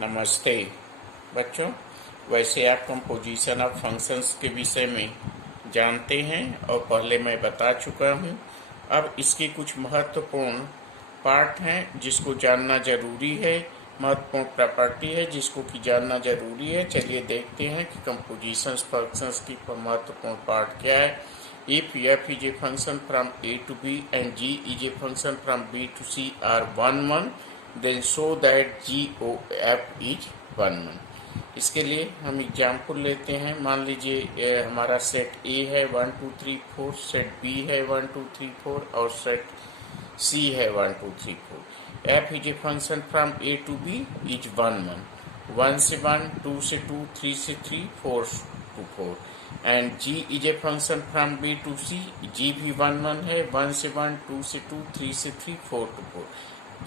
नमस्ते बच्चों। वैसे आप कंपोजिशन ऑफ फंक्शंस के विषय में जानते हैं और पहले मैं बता चुका हूं। अब इसके कुछ महत्वपूर्ण पार्ट हैं जिसको जानना जरूरी है, महत्वपूर्ण प्रॉपर्टी है जिसको कि जानना जरूरी है। चलिए देखते हैं कि कंपोजिशन फंक्शंस की महत्वपूर्ण पार्ट क्या है। If f is a function from a to b and g is a function from b to c are 1 1, then show that g o f is 1 1। इसके लिए हम एग्जाम्पल लेते हैं। मान लीजिए हमारा सेट ए है 1 2 3 4, सेट बी है 1 2 3 4 और सेट सी है 1 2 3 4। F is a function from A to B is 1 1, 1 से 1, 2 से 2, 3 से 3, 4 to 4। And g is a function from b to c, g भी 1 1 है, 1 से 1, 2 से 2, 3 से 3, 4 to 4।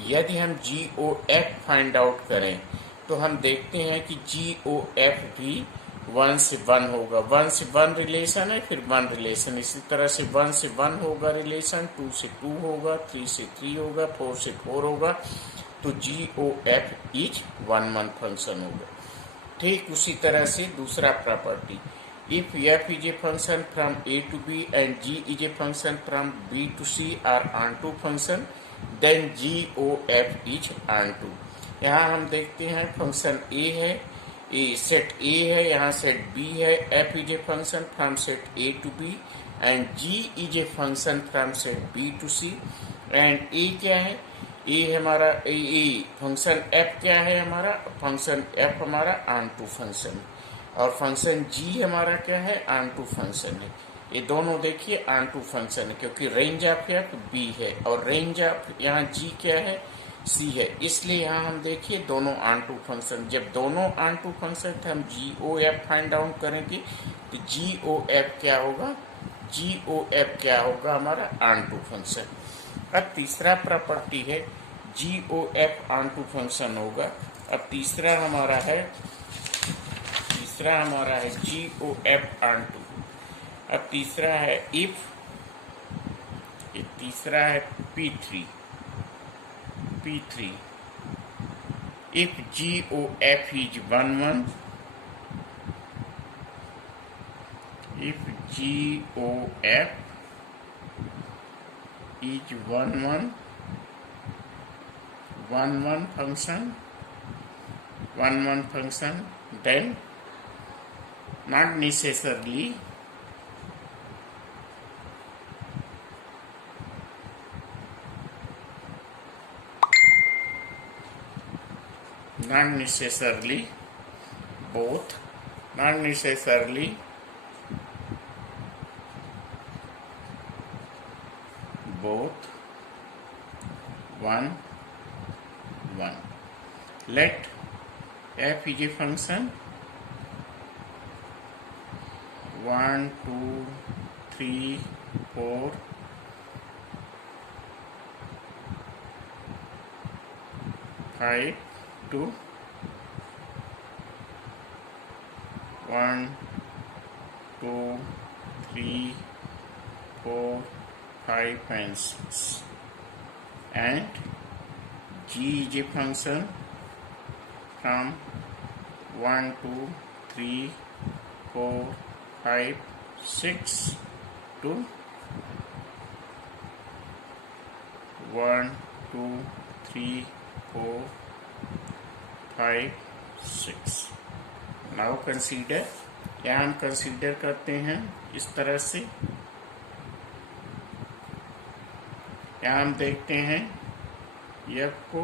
यदि हम जी ओ एफ फाइंड आउट करें तो हम देखते हैं कि जी ओ एफ भी 1 से 1 होगा। 1 से 1 रिलेशन है, फिर 1 रिलेशन, इसी तरह से 1 से 1 होगा रिलेशन, 2 से 2 होगा, 3 से 3 होगा, 4 से 4 होगा। तो जी ओ एफ इज 1 1 फंक्शन होगा। ठीक उसी तरह से दूसरा property, if f is a function from a to b and g is a function from b to c are onto function, then g o f is onto। यहाँ हम देखते हैं फंक्शन a है, सेट a है, यहाँ set b है, f is a function from set a to b and g is a function from set b to c and a क्या है, a हमारा a फंक्शन f क्या है, हमारा फंक्शन f हमारा onto फंक्शन और function g हमारा क्या है, onto फंक्शन है। ये दोनों देखिए onto फंक्शन है क्योंकि रेंज ऑफ f b है और रेंज ऑफ यहाँ g क्या है, c है, इसलिए यहाँ हम देखिए दोनों onto फंक्शन। जब दोनों onto फंक्शन थे हम जी ओ एफ फाइंड आउट करेंगे तो जी ओ एफ क्या होगा, जी ओ एफ क्या होगा, हमारा onto फंक्शन। अब तीसरा प्रॉपर्टी है जी ओ एफ onto फंक्शन होगा। अब तीसरा हमारा है जी ओ एफ onto। अब तीसरा है इफ, ये तीसरा है P3 if G O F is 1 1, if G O F is 1 1, 1 1 function, 1 1 function, then not necessarily both, not necessarily both 1 1। let f is a function 1 2 3 4 5 to 1 2 3 4 5 and 6 and g is a function from 1 2 3 4 5 6 to 1 2 3 4 5 6। Now consider, यहाँ हम consider करते हैं इस तरह से। यहाँ हम देखते हैं f को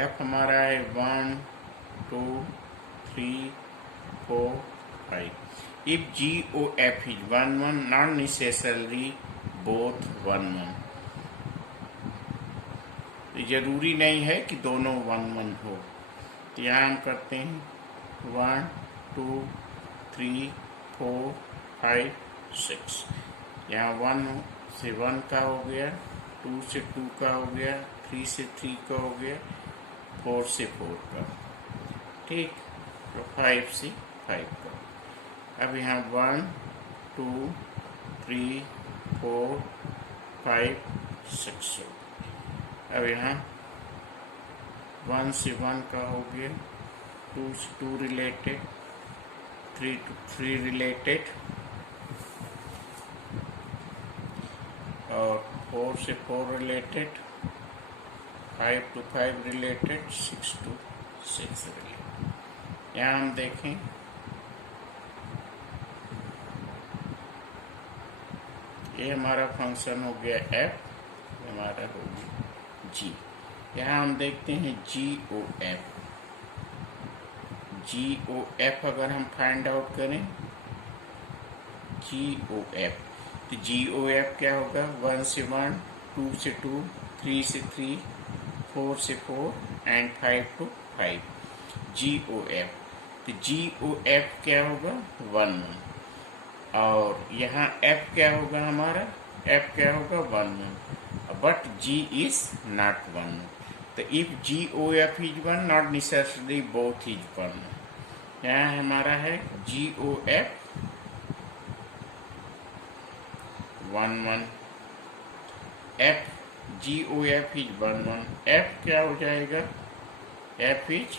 f हमारा है 1 2 3 4 5। if g o f is 1 1, not necessarily both 1 1। तो जरूरी नहीं है कि दोनों 1 1 हो। तो यहाँ हम करते हैं 1 2 3 4 5 6। यहाँ 1 से 1 का हो गया, 2 से 2 का हो गया, 3 से 3 का हो गया, 4 से 4 का, ठीक, तो 5 से 5 का। अब यहाँ 1 2 3 4 5 6। अब यहाँ 1 से 1 का हो गया, 2 से 2 रिलेटेड, 3 to 3 रिलेटेड, और 4 से 4 related, 5 to 5 related, 6 to 6 related. यहाँ हम देखें ये हमारा फंक्शन हो गया f, हमारा हो गया g। यहाँ हम देखते हैं GOF अगर हम फाइंड आउट करें GOF, तो GOF क्या होगा? 1 से 1, 2 से 2, 3 से 3, 4 से 4 एंड 5 to 5। GOF, तो GOF क्या होगा? 1 1। और यहाँ F क्या होगा हमारा? F क्या होगा? 1 1। But G is not 1। तो if GOF is 1, not necessarily both is 1। यहाँ हमारा है GOF 1 1, F GOF is 1 1, F क्या हो जाएगा? F is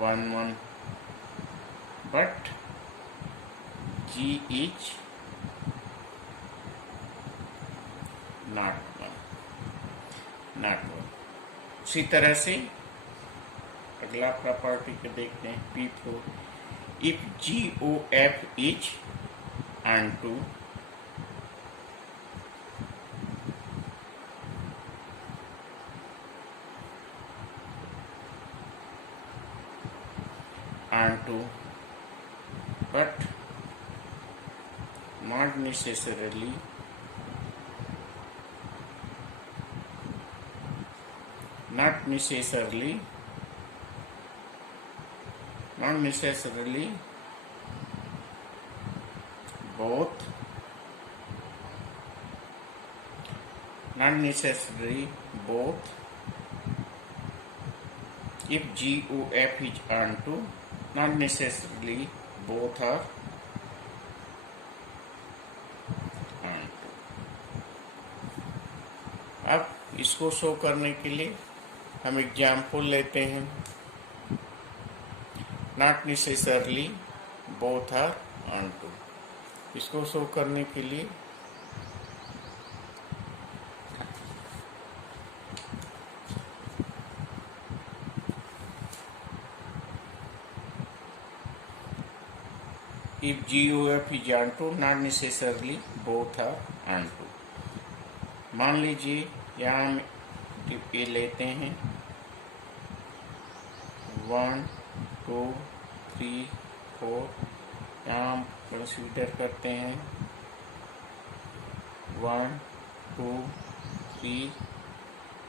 1 1, but G is not 1। उसी तरह से अगला प्रॉपर्टी को देखते हैं P4। If GOF is onto but not necessarily both, if GOF is onto, not necessarily both are onto। अब इसको शो करने के लिए हम एग्जाम्पल लेते हैं। Not necessarily both are onto, इसको शो करने के लिए if GOF is onto, not necessarily both are onto। मान लीजिए यहाँ हम ये लेते हैं 1 2 3 4, यहाँ हम कंसीडर करते हैं 1 2 3,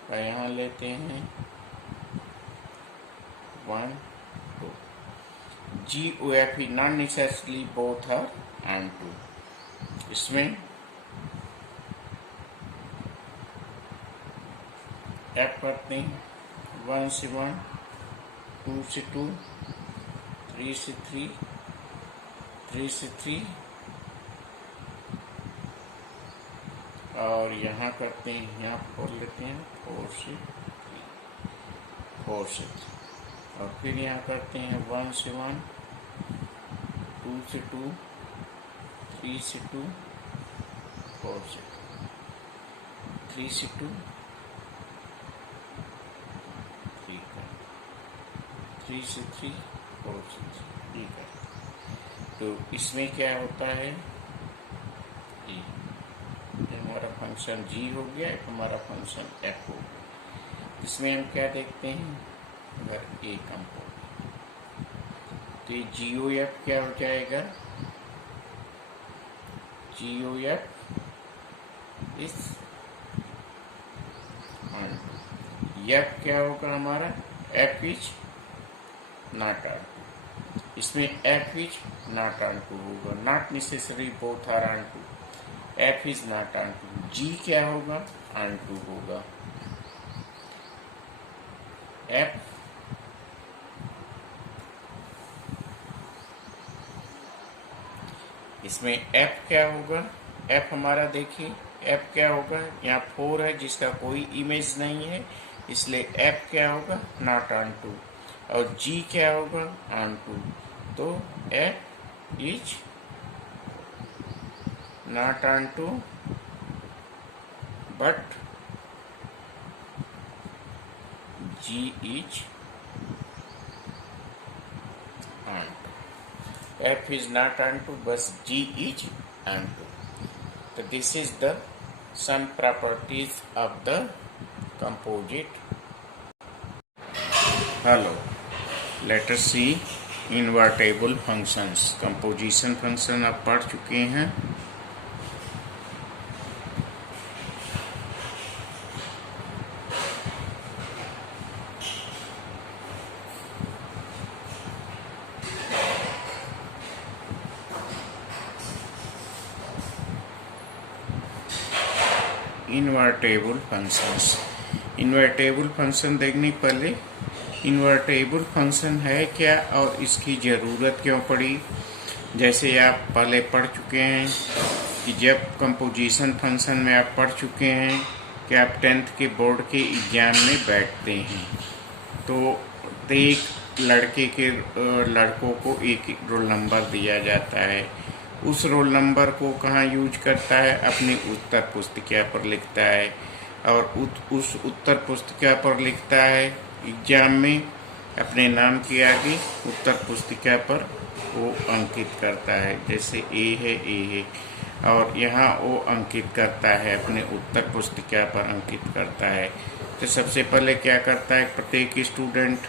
और यहाँ लेते हैं 1 2। GOF is not necessarily both are onto। इसमें F करते हैं 1 से 1, 2 से 2, 3 से 3, 3 से 3, और यहाँ करते हैं, यहाँ 4 लेते हैं 4 से 3, 4 से 3, और फिर यहाँ करते हैं 1 से 1, 2 से 2, 3 से 2, 4 से 3 से 2, 3 से 3, 4 से 3, ठीक है। तो इसमें क्या होता है, ये हमारा फंक्शन G हो गया, एक हमारा फंक्शन F हो गया। इसमें हम क्या देखते हैं, अगर A कंपोनेंट, तो ये GOF क्या हो जाएगा? GOF इस F क्या होगा हमारा? F is not onto। इसमें F इज नॉट onto होगा, not necessary both are onto, F is not onto। G क्या होगा? onto होगा। F इसमें f क्या होगा, f हमारा देखिए f क्या होगा, यहाँ 4 है जिसका कोई इमेज नहीं है, इसलिए f क्या होगा, नॉट ऑन टू। और g क्या होगा, ऑन टू। तो f is not onto but g is onto. f is not onto but g is onto. So this is the some properties of the composite. Hello, let us see invertible functions. Composition function आप पढ़ चुके हैं। Invertible functions, invertible function देखने पहले invertible function है क्या और इसकी ज़रूरत क्यों पड़ी। जैसे आप पहले पढ़ चुके हैं कि जब कंपोजिशन फंक्शन में आप पढ़ चुके हैं कि आप 10th के बोर्ड के एग्ज़ाम में बैठते हैं तो एक लड़कों को एक रोल नंबर दिया जाता है। उस रोल नंबर को कहाँ यूज करता है, अपनी उत्तर पुस्तिका पर लिखता है और उस उत्तर पुस्तिका पर लिखता है एग्जाम में अपने नाम के आगे उत्तर पुस्तिका पर वो अंकित करता है। जैसे ए है और यहाँ वो अंकित करता है, अपने उत्तर पुस्तिका पर अंकित करता है। तो सबसे पहले क्या करता है, प्रत्येक स्टूडेंट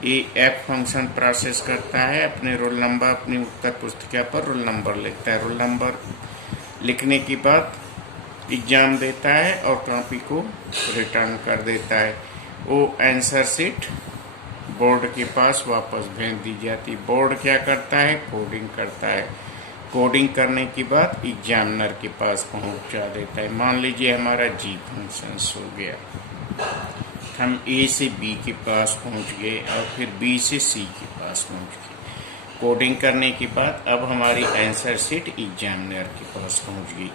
एफ फंक्शन प्रोसेस करता है, अपने रोल नंबर अपनी उत्तर पुस्तिका पर रोल नंबर लिखता है। रोल नंबर लिखने के बाद एग्ज़ाम देता है और कॉपी को रिटर्न कर देता है। वो आंसर शीट बोर्ड के पास वापस भेज दी जाती। बोर्ड क्या करता है, कोडिंग करता है। कोडिंग करने के बाद एग्जामिनर के पास पहुंचा देता है। मान लीजिए हमारा जी फंक्शन हो गया, हम ए से बी के पास पहुंच गए और फिर बी से सी के पास पहुंच गए। कोडिंग करने के बाद अब हमारी आंसर शीट एग्जामिनर के पास पहुंच गई।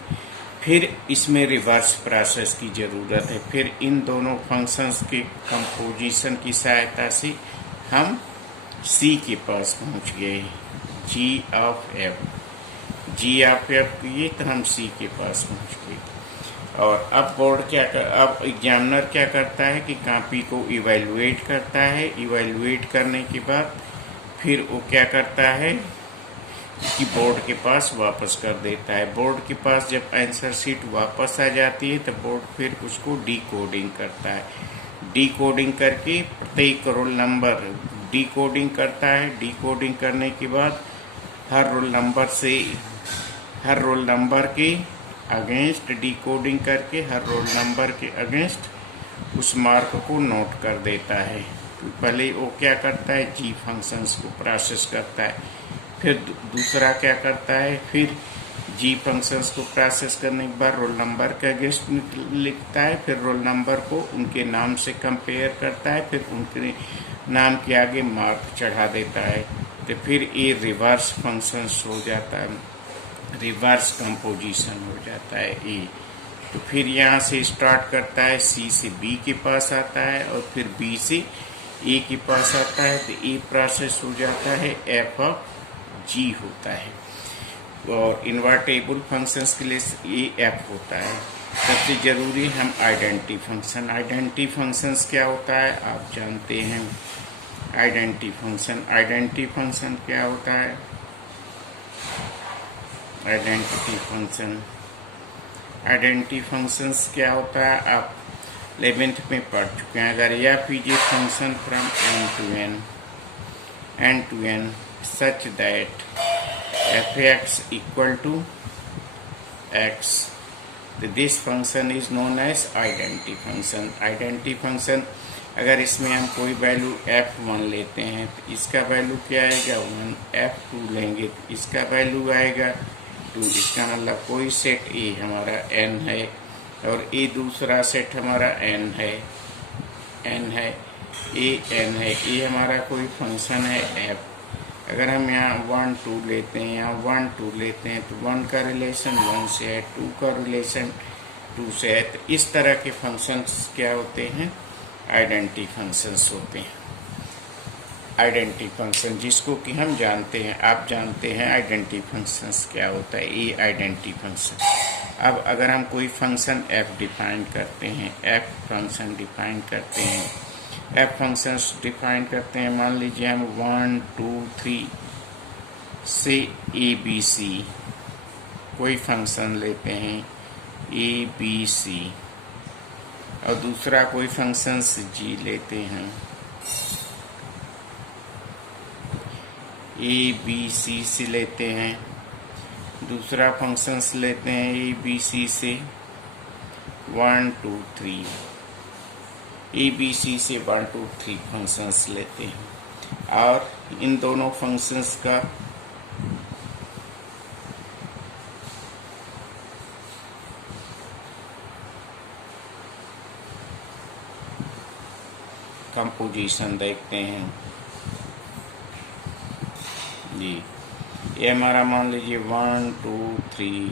फिर इसमें रिवर्स प्रोसेस की ज़रूरत है। फिर इन दोनों फंक्शंस के कंपोजिशन की सहायता से हम सी के पास पहुंच गए। जी ऑफ एफ किए तो हम सी के पास पहुंच गए। और अब बोर्ड अब एग्जामिनर क्या करता है कि कॉपी को इवैल्यूएट करता है। इवैल्यूएट करने के बाद फिर वो क्या करता है कि बोर्ड के पास वापस कर देता है। बोर्ड के पास जब आंसर शीट वापस आ जाती है तो बोर्ड फिर उसको डीकोडिंग करता है। डीकोडिंग करके प्रत्येक रोल नंबर डीकोडिंग करता है। डीकोडिंग करने के बाद हर रोल नंबर के अगेंस्ट डीकोडिंग करके हर रोल नंबर के अगेंस्ट उस मार्क को नोट कर देता है। पहले वो क्या करता है, जी फंक्शंस को प्रोसेस करता है। फिर दूसरा क्या करता है, फिर जी फंक्शंस को प्रोसेस करने के बाद रोल नंबर के अगेंस्ट लिखता है। फिर रोल नंबर को उनके नाम से कंपेयर करता है, फिर उनके नाम के आगे मार्क चढ़ा देता है। तो फिर ये रिवर्स फंक्शंस हो जाता है, रिवर्स कंपोजिशन हो जाता है ए। तो फिर यहाँ से स्टार्ट करता है, सी से बी के पास आता है और फिर बी से ए के पास आता है। तो ए प्रोसेस हो जाता है, एफ ऑफ जी होता है। और इन्वर्टेबल फंक्शंस के लिए ए एफ होता है। सबसे ज़रूरी हम आइडेंटिटी फंक्शंस क्या होता है आप जानते हैं। आइडेंटिटी फंक्शन क्या होता है, आइडेंटिटी फंक्शंस क्या होता है आप 11th में पढ़ चुके हैं। अगर यह पीजे function from N to N such that F X equal to X, this function is known as identity function. अगर इसमें हम कोई वैल्यू f1 लेते हैं तो इसका वैल्यू क्या आएगा 1, f2 लेंगे तो इसका वैल्यू आएगा 2। इसका मतलब कोई सेट ए हमारा n है और ए दूसरा सेट हमारा n है, ए हमारा कोई फंक्शन है f। अगर हम यहाँ 1 2 लेते हैं, यहाँ 1 2 लेते हैं, तो 1 का रिलेशन 1 से है, 2 का रिलेशन 2 से है। तो इस तरह के फंक्शंस क्या होते हैं? आइडेंटिटी फंक्शंस होते हैं। आइडेंटिटी फंक्शन जिसको कि हम जानते हैं, आप जानते हैं आइडेंटिटी फंक्शंस क्या होता है, ये आइडेंटिटी फंक्शन। अब अगर हम कोई फंक्शन f डिफाइन करते हैं, f फंक्शन डिफाइन करते हैं, f फंक्शंस डिफाइन करते हैं, मान लीजिए हम 1 2 3 से ABC कोई फंक्शन लेते हैं ABC, और दूसरा कोई फंक्शन g लेते हैं ABC से लेते हैं, दूसरा फंक्शंस लेते हैं ABC से 1 2 3, ABC से 1 2 3 फंक्शंस लेते हैं, और इन दोनों फंक्शंस का कंपोजिशन देखते हैं जी। ये हमारा मान लीजिए 1 2 3,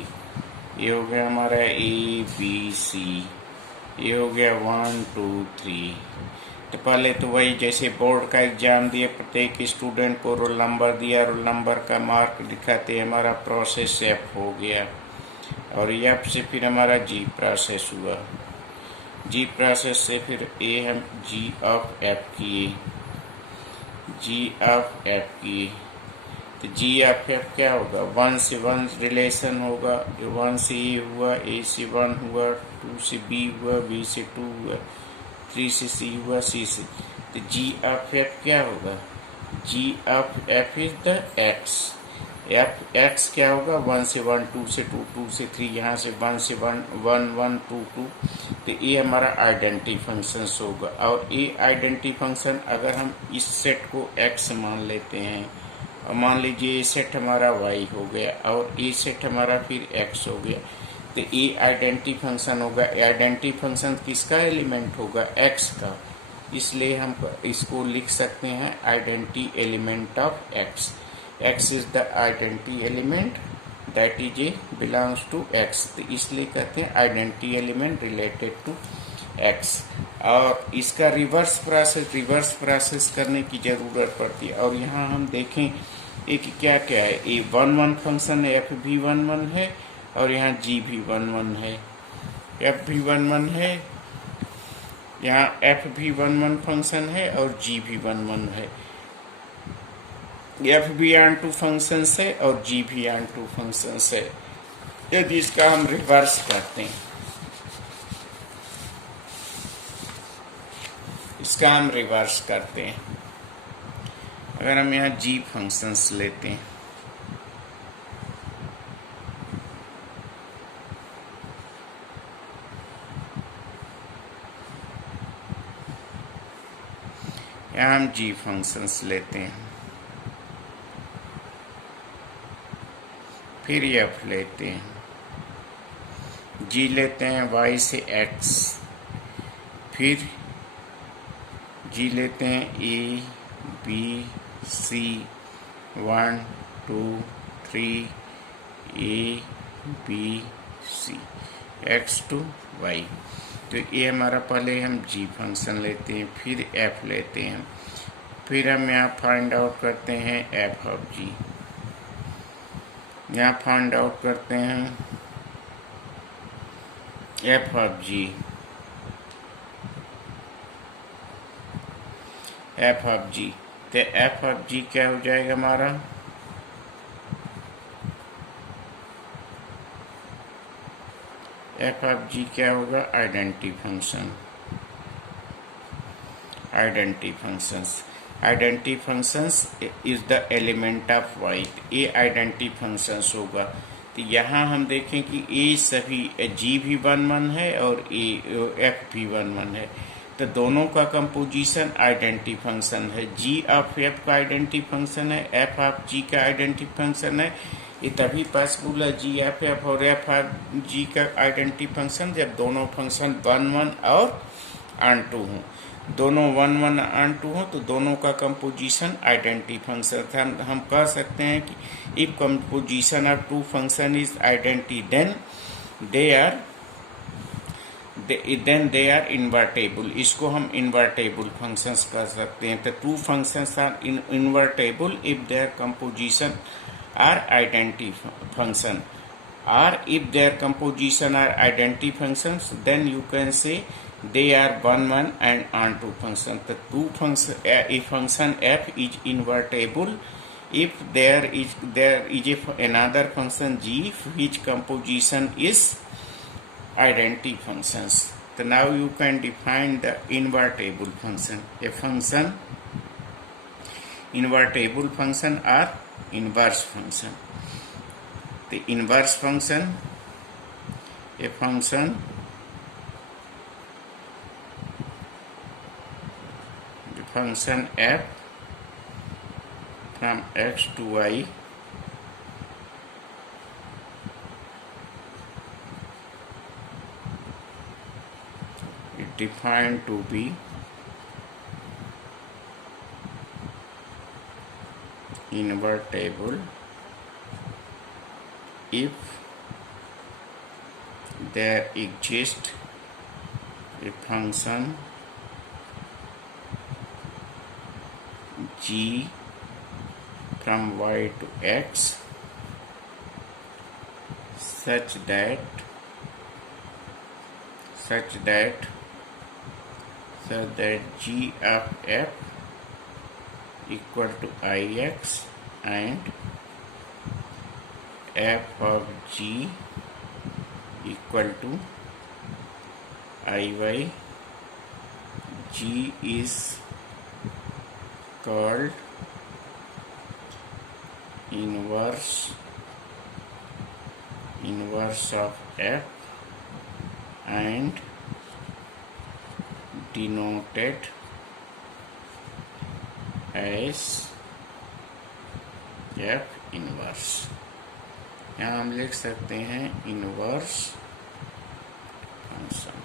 ये हो गया हमारा ABC, ये हो गया 1 2 3। तो पहले तो वही जैसे बोर्ड का एग्जाम दिए, प्रत्येक स्टूडेंट को रोल नंबर दिया, रोल नंबर का मार्क दिखाते हमारा प्रोसेस F हो गया, और F से फिर हमारा G प्रोसेस हुआ, G प्रोसेस से फिर हम G ऑफ F किए, G ऑफ F किए। तो G ऑफ F क्या होगा? 1 से 1 रिलेशन होगा, 1 से A हुआ, A से 1 हुआ, 2 से B हुआ, B से 2 हुआ, 3 से C हुआ, C से। तो G ऑफ F क्या होगा? G of F is the X। X क्या होगा? 1 से 1, 2 से 2, 2 से 3, यहाँ से 1 से 1, 1 1 2 2। तो ये हमारा आइडेंटिटी फंक्शंस होगा। और ये आइडेंटिटी फंक्शन अगर हम इस सेट को X मान लेते हैं, और मान लीजिए ये सेट हमारा y हो गया, और ये सेट हमारा फिर x हो गया, तो ये आइडेंटिटी फंक्शन होगा। आइडेंटिटी फंक्शन किसका एलिमेंट होगा? x का। इसलिए हम इसको लिख सकते हैं identity element of x। x is the identity element that is a belongs to x। तो इसलिए कहते हैं identity element related to x। और इसका रिवर्स प्रोसेस करने की ज़रूरत पड़ती है। और यहाँ हम देखें एक क्या क्या है, ये 1 1 फंक्शन है, f भी 1 1 है, और यहाँ g भी 1 1 है, f भी 1 1 है, यहाँ f भी 1 1 फंक्शन है, और g भी 1 1 है, f भी ऑन2 फंक्शन है, और g भी ऑन2 फंक्शन है। यदि इसका हम रिवर्स करते हैं, इसका हम रिवर्स करते हैं, अगर हम यहाँ g फंक्शंस लेते हैं, यहाँ हम g फंक्शंस लेते हैं, फिर f लेते हैं, g लेते हैं y से x, फिर g लेते हैं a b c 1 2 3 a b c x to y। तो ये हमारा पहले हम g फंक्शन लेते हैं, फिर f लेते हैं, फिर हम यहाँ फाइंड आउट करते हैं f ऑफ g। यहाँ फाइंड आउट करते हैं f of g, f of g। तो f ऑफ g क्या हो जाएगा हमारा? f ऑफ g क्या होगा? Identity function. Identity functions is the element of y। ये आइडेंटिटी फंक्शंस होगा। तो यहाँ हम देखें कि ये सभी g भी 1 1 है, और f भी 1 1 है। तो दोनों का कंपोजिशन आइडेंटिटी फंक्शन है। g ऑफ f का आइडेंटिटी फंक्शन है, f ऑफ g का आइडेंटिटी फंक्शन है। ये तभी पॉसिबल है g ऑफ f और f ऑफ g का आइडेंटिटी फंक्शन जब दोनों फंक्शन 1 1 और ऑन2 हों। दोनों 1 1 and 2 हो तो दोनों का कंपोजिशन आइडेंटिटी फंक्शन। हम कह सकते हैं कि if composition of two function is identity then they are invertible. इसको हम इन्वर्टेबल फंक्शंस कह सकते हैं। तो two functions are invertible if their composition are identity function, or if their composition are identity functions, then you can say they are 1 1 and onto function. The two function, a function f is invertible if there is another function g which composition is identity functions. So now you can define the invertible function. A function invertible function or inverse function. The inverse function, a function f from x to y is defined to be invertible if there exists a function g from y to x such that g of f equal to ix and f of g equal to iy. G is called inverse of f and denoted as f inverse. यहाँ हम लिख सकते हैं inverse function.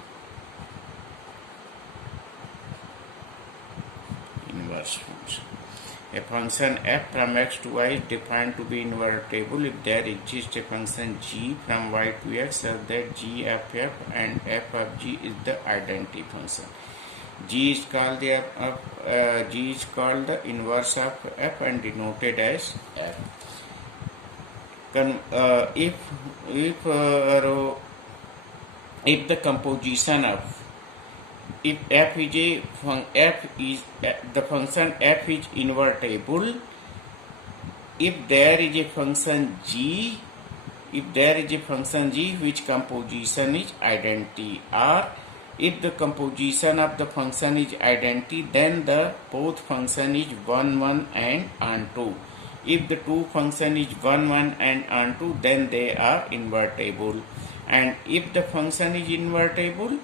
A function f from x to y is defined to be invertible if there exists a function g from y to x such that g of f and f of g is the identity function. G is called the inverse of f and denoted as f. If the composition of if f is the function f is invertible if there is a function g which composition is identity, or if the composition of the function is identity, then the both function is 1 1 and onto. If the two function is 1 1 and onto, then they are invertible. And if the function is invertible,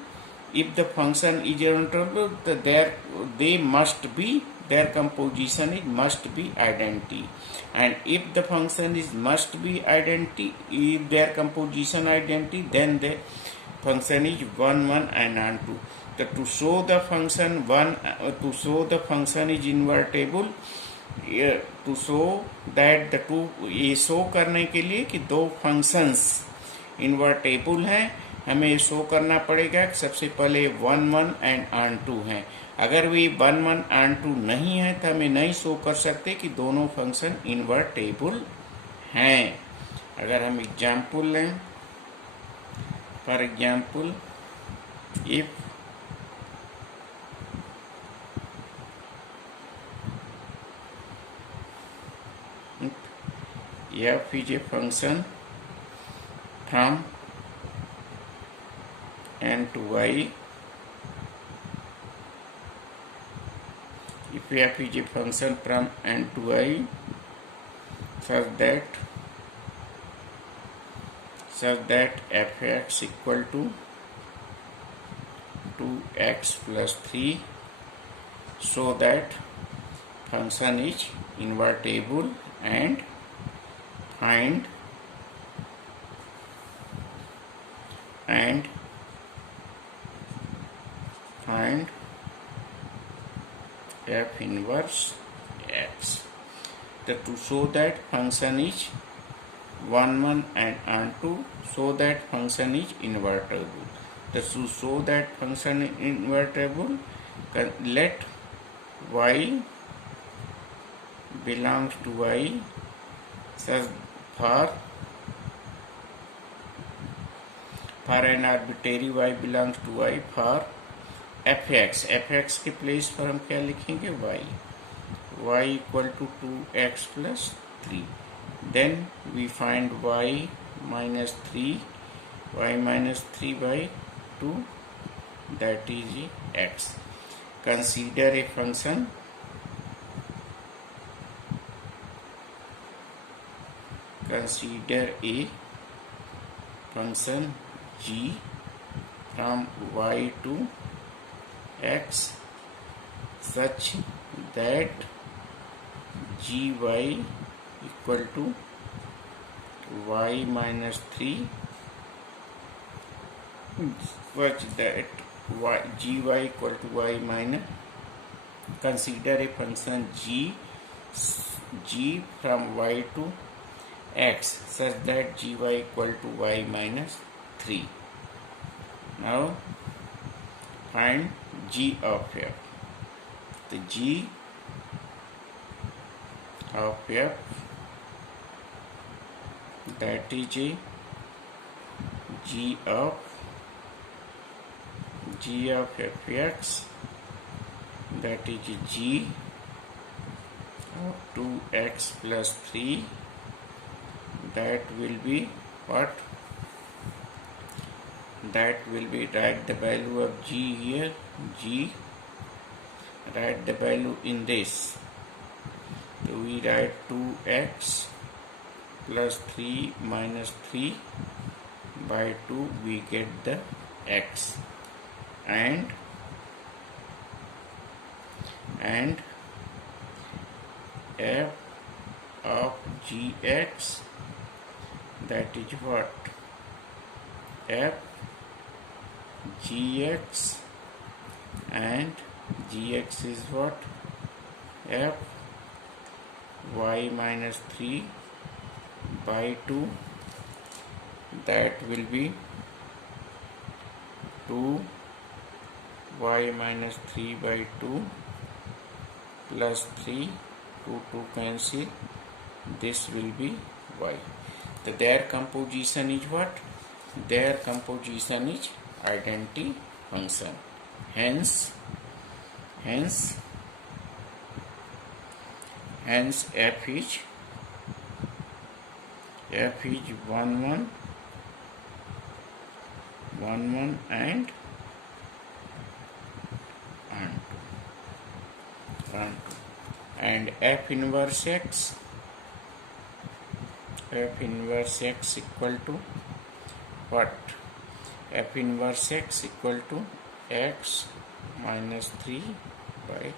they must be, their composition is must be identity. And if the function is must be identity, if their composition identity, then the function is 1 1 and onto. So to show the function is invertible, to show that the two, ये show करने के लिए कि दो functions invertible हैं, हमें ये show करना पड़ेगा कि सबसे पहले 1 1 एंड onto हैं। अगर वे 1 1 onto नहीं है तो हमें नहीं शो कर सकते कि दोनों फंक्शन इन्वर्टेबल हैं। अगर हम एग्जाम्पल लें, for example if f is a function from n to y, if f is a function from n to y such that fx equal to 2x plus 3, so that function is invertible, and find inverse x. To show that function is 1 1 and onto, so that function is invertible. To show that function is invertible, let y belongs to y such for an arbitrary y belongs to y for fx. fx के place पर हम क्या लिखेंगे, y equal to 2x plus 3. Then we find y minus 3 by 2, that is x. Consider a function g from y to x such that gy equal to y minus 3, such that gy equal to y minus. Consider a function g from y to x such that gy equal to y minus 3. Now find g of f. The g of f, that is a g of fx, that is g of 2x plus 3, that will be what? That will be, write the value of g here, write the value in this. So we write 2x plus 3 minus 3 by 2, we get the x, and f of gx, that is what? F gx, and gx is what? F y minus 3 by 2, that will be 2 y minus 3 by 2 plus 3, 2 cancel, this will be y. So their composition is what? Their composition is identity function. Hence f is 1 1 and 2, and f inverse x equal to what? F inverse x equal to x minus 3 by